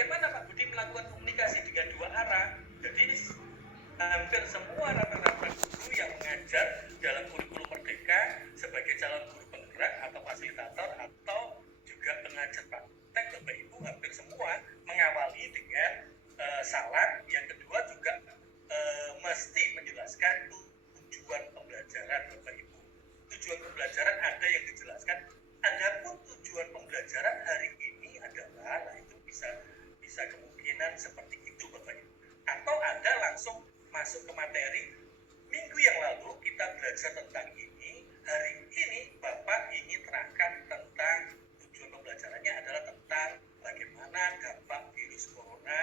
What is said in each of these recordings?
bagaimana Pak Budi melakukan komunikasi dengan dua arah? Jadi hampir semua rata-rata guru yang mengajar dalam kurikulum merdeka sebagai calon guru penggerak atau fasilitator atau juga pengajar praktek, Bapak Ibu hampir semua mengawali dengan saran. Yang kedua juga mesti menjelaskan tujuan pembelajaran, Bapak Ibu. Tujuan pembelajaran ada yang dijelaskan. Adapun tujuan pembelajaran hari ini adalah, nah itu bisa kemungkinan seperti itu, Bapak Ibu. Atau ada langsung masuk ke materi. Minggu yang lalu kita belajar tentang ini, hari ini Bapak ingin terangkan tentang tujuan pembelajarannya adalah tentang bagaimana dampak virus corona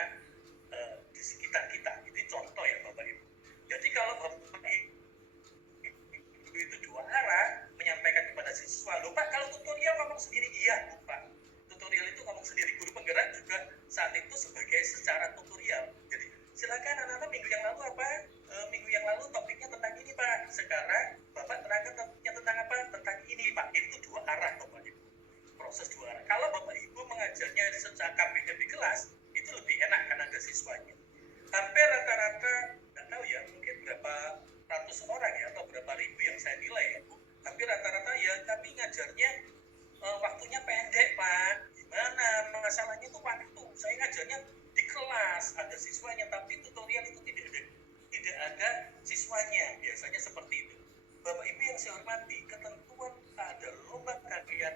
di sekitar kita. Ini contoh ya Bapak Ibu. Jadi kalau Bapak Ibu itu dua arah menyampaikan kepada siswa, loh Pak, kalau tutorial ngomong sendiri, iya Pak. Tutorial itu ngomong sendiri. Guru penggerak juga saat itu sebagai secara tutorial. Jadi silakan anak-anak, minggu yang lalu apa? Minggu yang lalu topiknya tentang ini Pak. Sekarang Bapak terangkan topiknya tentang apa? Tentang ini Pak. Itu dua arah Bapak Ibu. Proses dua arah. Kalau Bapak Ibu mengajarnya secara KBM di kelas, itu lebih enak karena ada siswanya. Hampir rata-rata, nggak tahu ya, mungkin berapa ratus orang ya, atau berapa ribu yang saya nilai ya Bu. Hampir rata-rata ya kami ngajarnya waktunya pendek Pak. Gimana? Masalahnya itu waktu. Saya ngajarnya di kelas ada siswanya, tapi tutorial itu tidak ada siswanya. Biasanya seperti itu. Bapak Ibu yang saya hormati, ketentuan pada lomba karya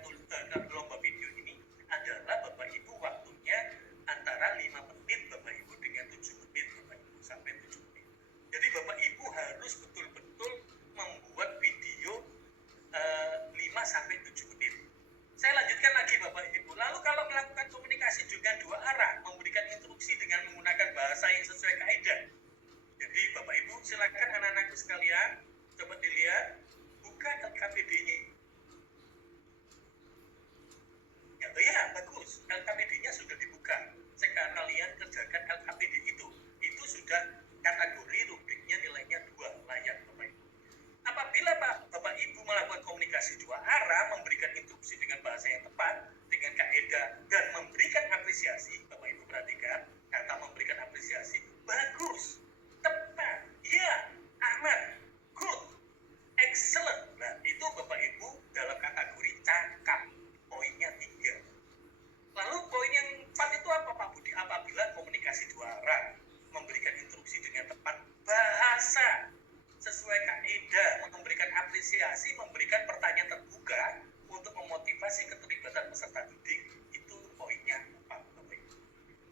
lomba video ini adalah Bapak Ibu waktunya antara 5 menit Bapak Ibu dengan 7 menit Bapak Ibu sampai 7 menit. Jadi Bapak Ibu harus betul-betul membuat video 5 sampai 7 menit. Saya lanjutkan lagi Bapak Ibu. Lalu kalau melakukan komunikasi dengan dua arah, memberikan instruksi dengan menggunakan bahasa yang sesuai kaidah. Jadi Bapak Ibu silakan anak-anakku sekalian, coba dilihat, buka LKPD-nya. Ya bagus, LKPD-nya sudah dibuka. Sekarang kalian kerjakan LKPD itu. Itu sudah kategori rubriknya nilainya 2, layak Bapak Ibu. Apabila Bapak Ibu melakukan komunikasi dua arah, memberikan instruksi dengan bahasa yang tepat, dengan kaidah, dan memberikan apresiasi, Bapak Ibu perhatikan, kata memberikan apresiasi, bagus, tepat, ya, Ahmad, good, excellent. Nah, itu Bapak Ibu dalam kategori cakap, poinnya 3. Lalu poin yang 4 itu apa Pak Budi? Apabila komunikasi dua arah, memberikan instruksi dengan tepat, bahasa sesuai kaidah, memberikan apresiasi, memberikan pertanyaan terbuka untuk memotivasi keterlibatan peserta didik, itu poinnya 4 Bapak Ibu.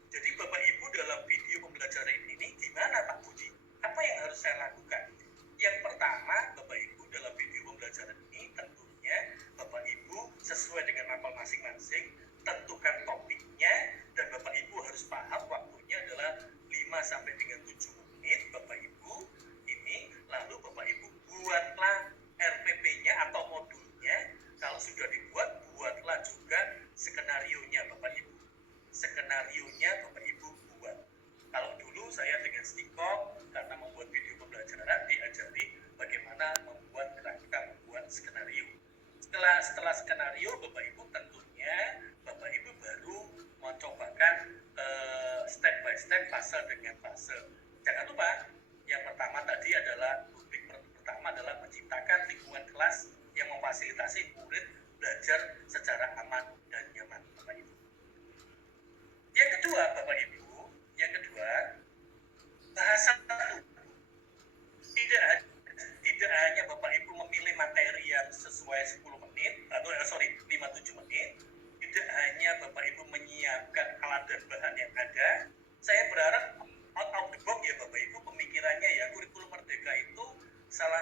Jadi Bapak Ibu dalam video pembelajaran ini gimana Pak Budi? Apa yang harus saya lakukan? Yang pertama Bapak Ibu dalam video pembelajaran ini tentunya Bapak Ibu sesuai dengan level masing-masing, tentukan topiknya, dan Bapak Ibu harus paham waktunya adalah 5 sampai dengan 7 menit Bapak Ibu ini. Lalu Bapak Ibu buatlah RPP-nya atau modulnya. Kalau sudah dibuat, buatlah juga skenario-nya Bapak Ibu. Skenario-nya Bapak Ibu buat. Kalau dulu saya dengan Stikop, karena membuat video pembelajaran, diajari bagaimana membuat kerangka membuat skenario. Setelah skenario Bapak Ibu tentunya Bapak Ibu baru mencobakan step by step, fase dengan fase. Jangan lupa yang pertama tadi adalah rubrik pertama adalah menciptakan lingkungan kelas yang memfasilitasi murid belajar secara aman dan nyaman Bapak Ibu. Yang kedua Bapak Ibu, bahasa tubuh. Tidak hanya Bapak Ibu memilih materi yang sesuai 10 menit atau 5-7 menit, tidak hanya Bapak Ibu menyiapkan alat dan bahan yang ada. Saya berharap out of the box ya Bapak Ibu pemikirannya ya. Kurikulum Merdeka itu salah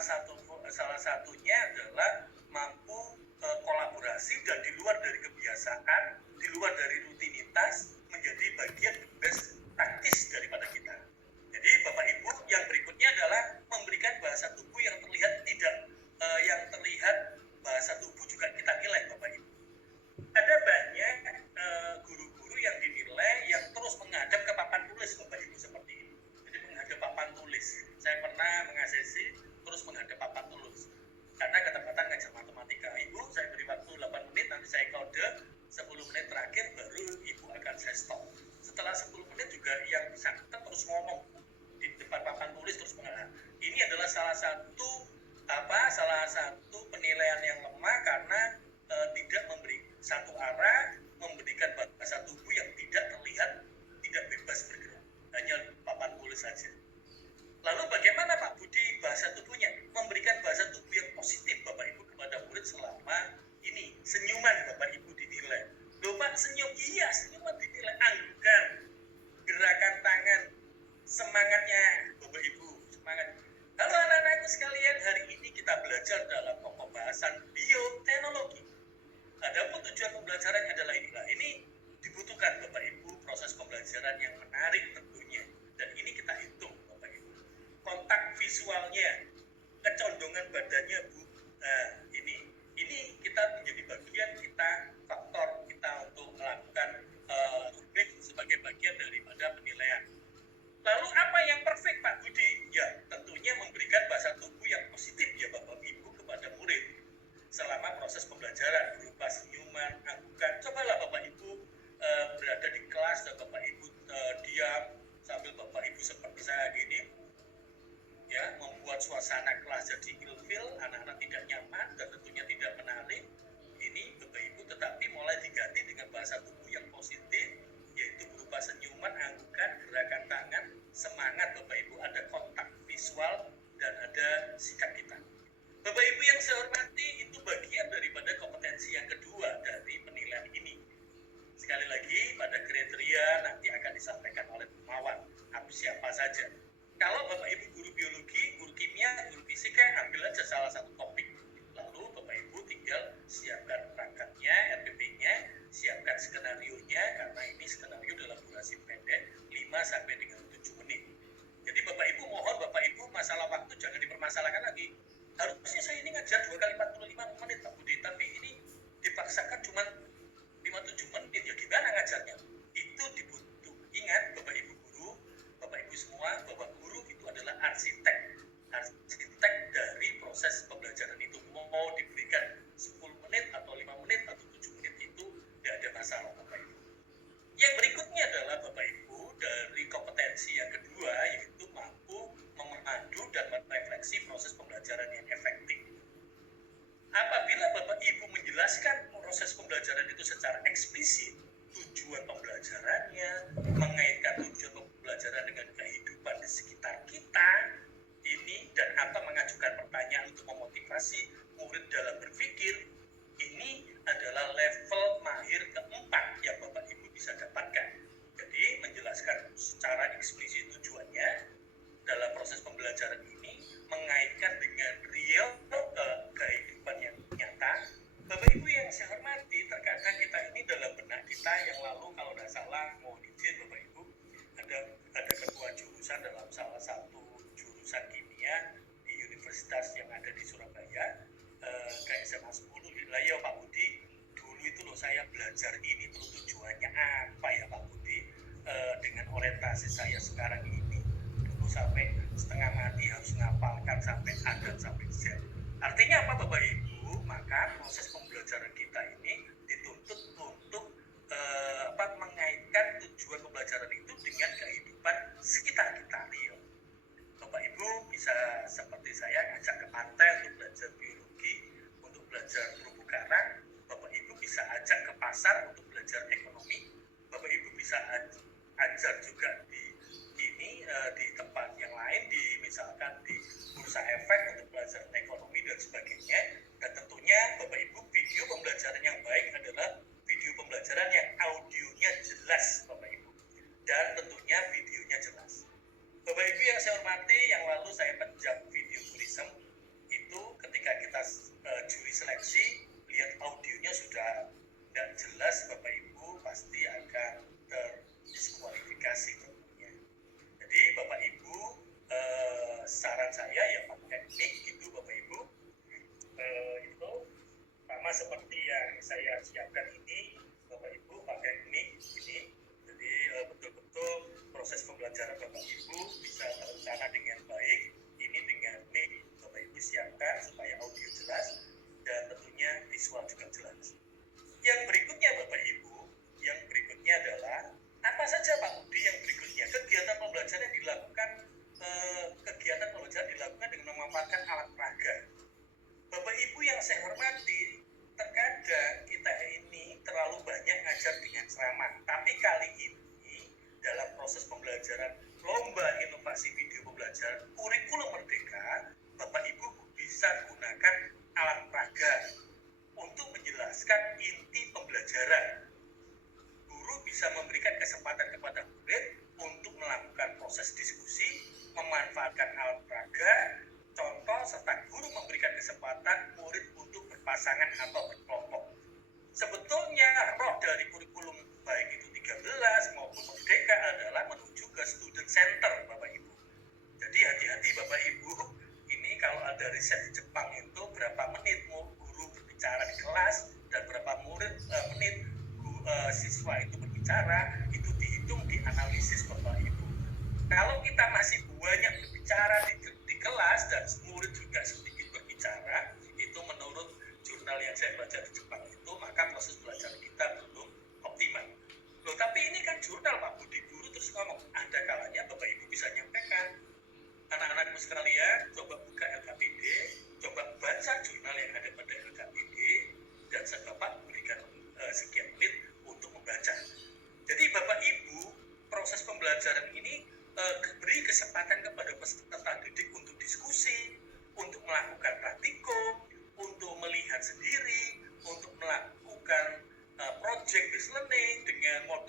satunya adalah mampu kolaborasi dan di luar dari kebiasaan, di luar dari rutinitas, menjadi bagian best praktis daripada kita. Jadi Bapak Ibu yang berikutnya adalah memberikan bahasa tubuh yang terlihat bahasa tubuh juga kita nilai Bapak Ibu. Ada banyak guru-guru yang dinilai yang terus menghadap ke papan tulis Bapak Ibu seperti ini. Jadi menghadap papan tulis. Saya pernah mengasesi terus menghadap papan tulis. Karena ketepatan ngajar matematika. Ibu, saya beri waktu 8 menit, nanti saya kode 10 menit terakhir baru berada di kelas dan Bapak Ibu diam sambil Bapak Ibu seperti saya gini, ya, membuat suasana kelas jadi ilfil, anak-anak tidak nyaman dan tentunya tidak menarik. Ini Bapak Ibu tetapi mulai diganti dengan bahasa tubuh yang positif, yaitu berupa senyuman, anggukan, gerakan tangan, semangat Bapak Ibu, ada kontak visual dan ada sikap kita. Bapak Ibu yang saya hormati, itu bagian daripada kompetensi yang kedua dari penilaian ini. Sekali lagi, pada kriteria nanti akan disampaikan oleh Mawar, siapa saja. Kalau Bapak Ibu guru biologi, guru kimia, guru fisika, ambil aja salah satu topik. Lalu Bapak Ibu tinggal siapkan perangkatnya, RPP-nya, siapkan skenario-nya, karena ini skenario dalam durasi pendek, 5 sampai dengan 7 menit. Jadi Bapak Ibu mohon, Bapak Ibu masalah waktu jangan dipermasalahkan lagi. Harusnya saya ini ngajar 2 kali 45 menit Pak Budi, tapi ini dipaksakan cuma 5-7 menit, ya gimana ngajarnya? Itu dibutuh. Ingat Bapak Ibu guru, Bapak Ibu semua, bahwa guru itu adalah arsitek dari proses pembelajaran itu. Mau diberikan 10 menit atau 5 menit atau 7 menit itu tidak ada masalah Bapak Ibu. Yang berikutnya adalah Bapak Ibu dari kompetensi yang kedua, yaitu mampu memandu dan merefleksi proses pembelajaran yang efektif. Apabila Bapak Ibu menjelaskan proses pembelajaran itu secara eksplisit, tujuan pembelajarannya, mengaitkan tujuan pembelajaran dengan kehidupan di sekitar kita, ini dan apa mengajukan pertanyaan untuk memotivasi murid dalam berpikir, ini adalah level mahir keempat yang Bapak Ibu bisa dapatkan. Jadi menjelaskan secara eksplisit tujuannya dalam proses pembelajaran ini, mengaitkan dengan real kehidupan yang nyata. Bapak Ibu yang saya hormati, terkadang kita ini dalam benak kita yang lalu kalau tidak salah, mohon izin Bapak Ibu, ada ketua jurusan dalam salah satu jurusan kimia di universitas yang ada di Surabaya, kayak SMA 10, lah ya Pak Budi, dulu itu loh saya belajar ini terus tujuannya apa ya Pak Budi, dengan orientasi saya sekarang ini, dulu sampai setengah mati harus ngapalkan sampai A dan sampai Z. Artinya apa Bapak Ibu? Maka proses pembelajaran kita ini dituntut untuk mengaitkan tujuan pembelajaran itu dengan kehidupan sekitar kita real. Bapak Ibu bisa seperti saya ngajak ke pantai untuk belajar biologi, untuk belajar terumbu karang. Bapak Ibu bisa ajak ke pasar untuk belajar ekonomi. Bapak Ibu bisa ajar juga di tempat yang lain, misalkan di bursa efek untuk belajar ekonomi dan sebagainya. Dan tentunya Bapak Ibu, video pembelajaran yang baik adalah video pembelajaran yang audionya jelas Bapak Ibu, dan tentunya videonya jelas. Bapak Ibu yang saya hormati, yang lalu saya penjam video turism itu ketika kita juri seleksi, lihat audionya sudah tidak jelas Bapak Ibu, pasti akan terdiskualifikasi tentunya. Jadi Bapak Ibu, saran saya ya pakai mic itu Bapak Ibu, itu sama seperti yang saya siapkan ini Bapak Ibu, pakai mic ini. Jadi betul-betul proses pembelajaran Bapak Ibu bisa terencana dengan baik. Ini dengan mic Bapak Ibu siapkan supaya audio jelas dan tentunya visual juga jelas. Yang berikutnya Bapak Ibu, yang berikutnya adalah apa saja Pak Budi yang berikutnya? Kegiatan pembelajaran dilakukan dengan memanfaatkan alat peraga. Bapak Ibu yang saya hormati, terkadang kita ini terlalu banyak ngajar dengan ceramah. Tapi kali ini dalam proses pembelajaran lomba inovasi video pembelajaran kurikulum merdeka, Bapak Ibu bisa gunakan alat peraga untuk menjelaskan inti pembelajaran. Guru bisa memberikan kesempatan kepada murid untuk melakukan proses diskusi, memanfaatkan alat peraga, contoh, serta guru memberikan kesempatan murid untuk berpasangan atau berkelompok. Sebetulnya roh dari kurikulum baik itu 13 maupun merdeka adalah menuju ke student center Bapak Ibu. Jadi hati-hati Bapak Ibu, ini kalau ada riset di Jepang itu berapa menit guru berbicara di kelas dan berapa menit siswa itu berbicara, itu dihitung, dianalisis Bapak Ibu. Kalau kita masih banyak berbicara di kelas dan murid juga sedikit berbicara, itu menurut jurnal yang saya baca di Jepang itu, maka proses belajar kita belum optimal. Loh, tapi ini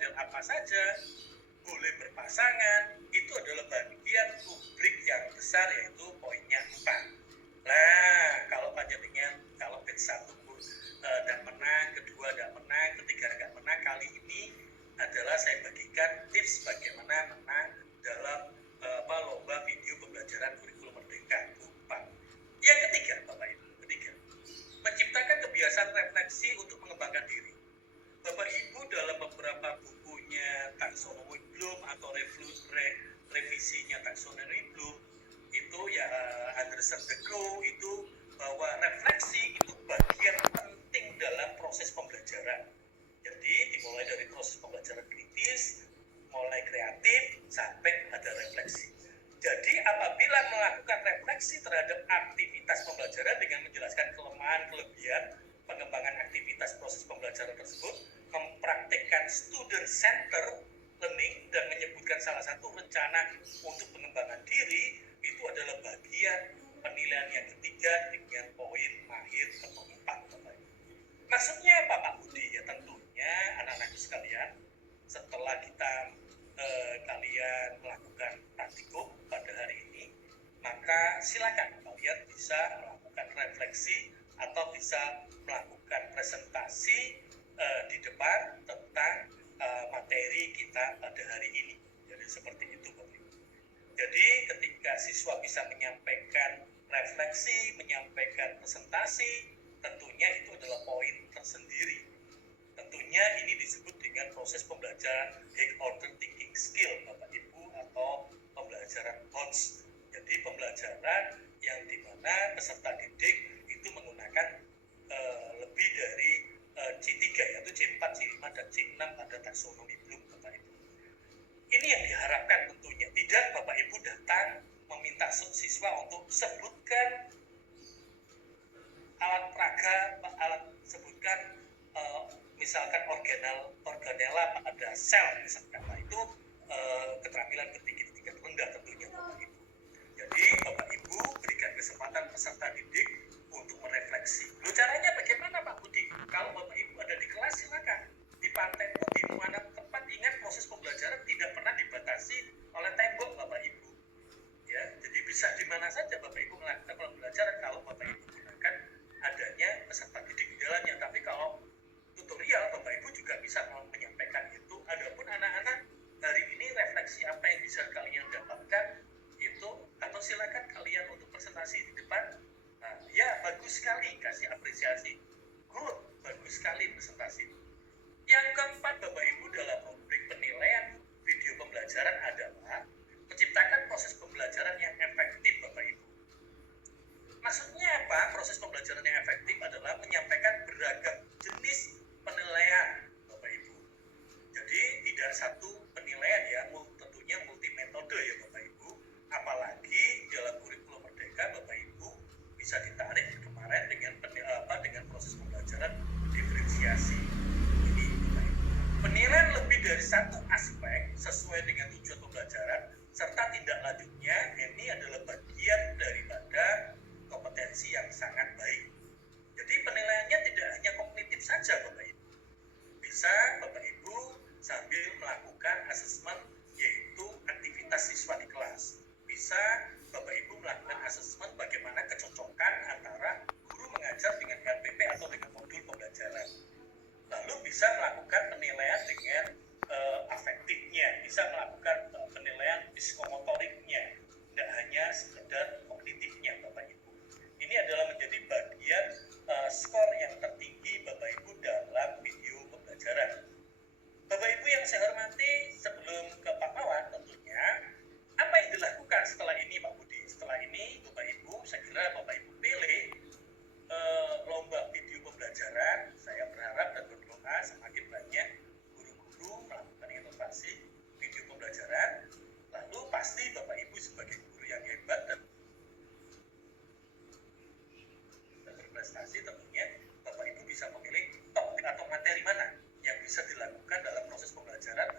model apa saja, boleh berpasangan, itu adalah bagian rubrik yang besar, yaitu poinnya 4. Nah, kalau panjangnya, kalau batch 1 tidak menang, kedua tidak menang, ketiga tidak menang, kali ini adalah saya bagikan tips bagaimana menang dalam lomba video pembelajaran kurikulum merdeka 4. Yang ketiga, Bapak Ibu, menciptakan kebiasaan refleksi untuk mengembangkan diri. Bapak Ibu dalam beberapa bukunya taksonomi Bloom atau revisinya taksonomi Bloom itu ya Anderson de Croo itu bahwa refleksi itu bagian penting dalam proses pembelajaran. Jadi dimulai dari proses pembelajaran kritis, mulai kreatif sampai ada refleksi. Jadi apabila melakukan refleksi terhadap aktivitas pembelajaran dengan menjelaskan kelemahan, kelebihan, pengembangan aktivitas proses pembelajaran tersebut, mempraktikkan student center learning dan menyebutkan salah satu rencana untuk pengembangan diri, itu adalah bagian penilaian yang ketiga dengan poin mahir atau 4. Maksudnya apa Pak Budi? Ya tentunya anak-anak sekalian, setelah kita kalian melakukan praktikum pada hari ini, maka silakan kalian bisa melakukan refleksi atau bisa melakukan presentasi di depan tentang materi kita pada hari ini. Jadi seperti itu Bapak Ibu. Jadi ketika siswa bisa menyampaikan refleksi, menyampaikan presentasi, tentunya itu adalah poin tersendiri. Tentunya ini disebut dengan proses pembelajaran high order thinking skill Bapak Ibu, atau pembelajaran HOTS. Jadi pembelajaran yang dimana peserta didik itu menggunakan lebih dari C3, yaitu C4, C5, dan C6 pada taksonomi Bloom Bapak Ibu. Ini yang diharapkan tentunya. Tidak Bapak Ibu datang meminta siswa untuk sebutkan alat peraga, sebutkan misalkan organela pada sel misalkan. Nah, itu keterampilan berpikir tingkat rendah tentunya Bapak Ibu. Jadi Bapak Ibu berikan kesempatan peserta didik untuk merefleksi. Loh, caranya bagaimana Pak Budi? Kalau Bapak Ibu ada di kelas silakan. Di pantai pun, di mana tempat, ingat proses pembelajaran tidak pernah dibatasi oleh tembok Bapak Ibu. Ya, jadi bisa di mana saja Bapak Ibu melakukan pembelajaran kalau Bapak Ibu gunakan adanya peserta didik di dalamnya. Tapi kalau tutorial, Bapak Ibu juga bisa menyampaikan itu. Adapun anak-anak hari ini refleksi apa yang bisa kalian dapatkan itu, atau silakan kalian untuk presentasi di depan. Nah, ya bagus sekali, kasih apresiasi. Good, bagus sekali presentasi. Yang keempat Bapak Ibu dalam rubrik penilaian video pembelajaran adalah menciptakan proses pembelajaran yang efektif Bapak Ibu. Maksudnya apa? Proses pembelajaran yang efektif adalah menyampaikan beragam jenis penilaian Bapak Ibu. Jadi tidak satu penilaian ya, tentunya multi metode ya Bapak Ibu. Apalagi dalam kurikulum merdeka Bapak Ibu bisa ditarik kemarin dengan proses pembelajaran diferensiasi. Ini Bapak Ibu. Penilaian lebih dari satu aspek sesuai dengan tujuan pembelajaran serta tindak lanjutnya, ini adalah bagian daripada kompetensi yang sangat baik. Jadi penilaiannya tidak hanya kognitif saja Bapak Ibu. Bisa Bapak Ibu sambil melakukan asesmen, yaitu aktivitas siswa di kelas. Bisa Bapak Ibu melakukan asesmen bagaimana kecocokan antara guru mengajar dengan LPP atau dengan modul pembelajaran. Lalu bisa melakukan penilaian dengan afektifnya, bisa melakukan penilaian psikomotoriknya, tidak hanya sekedar kognitifnya Bapak Ibu. Ini adalah menjadi bagian skor yang tertinggi Bapak Ibu dalam video pembelajaran. Bapak Ibu yang saya hormati, sebelum ke Pak Mawan tentunya, apa yang dilakukan setelah ini Pak Budi? Setelah ini Bapak Ibu, saya kira Bapak Ibu pilih lomba video pembelajaran. Saya berharap dan berdoa semakin banyak guru-guru melakukan inovasi video pembelajaran. Lalu pasti Bapak Ibu sebagai guru yang hebat dan berprestasi, tentunya Bapak Ibu bisa memilih topik atau materi mana yang bisa dilakukan dalam proses pembelajaran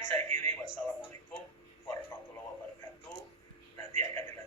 saya kiri. Wassalamualaikum warahmatullahi wabarakatuh. Nanti akan dilanjutkan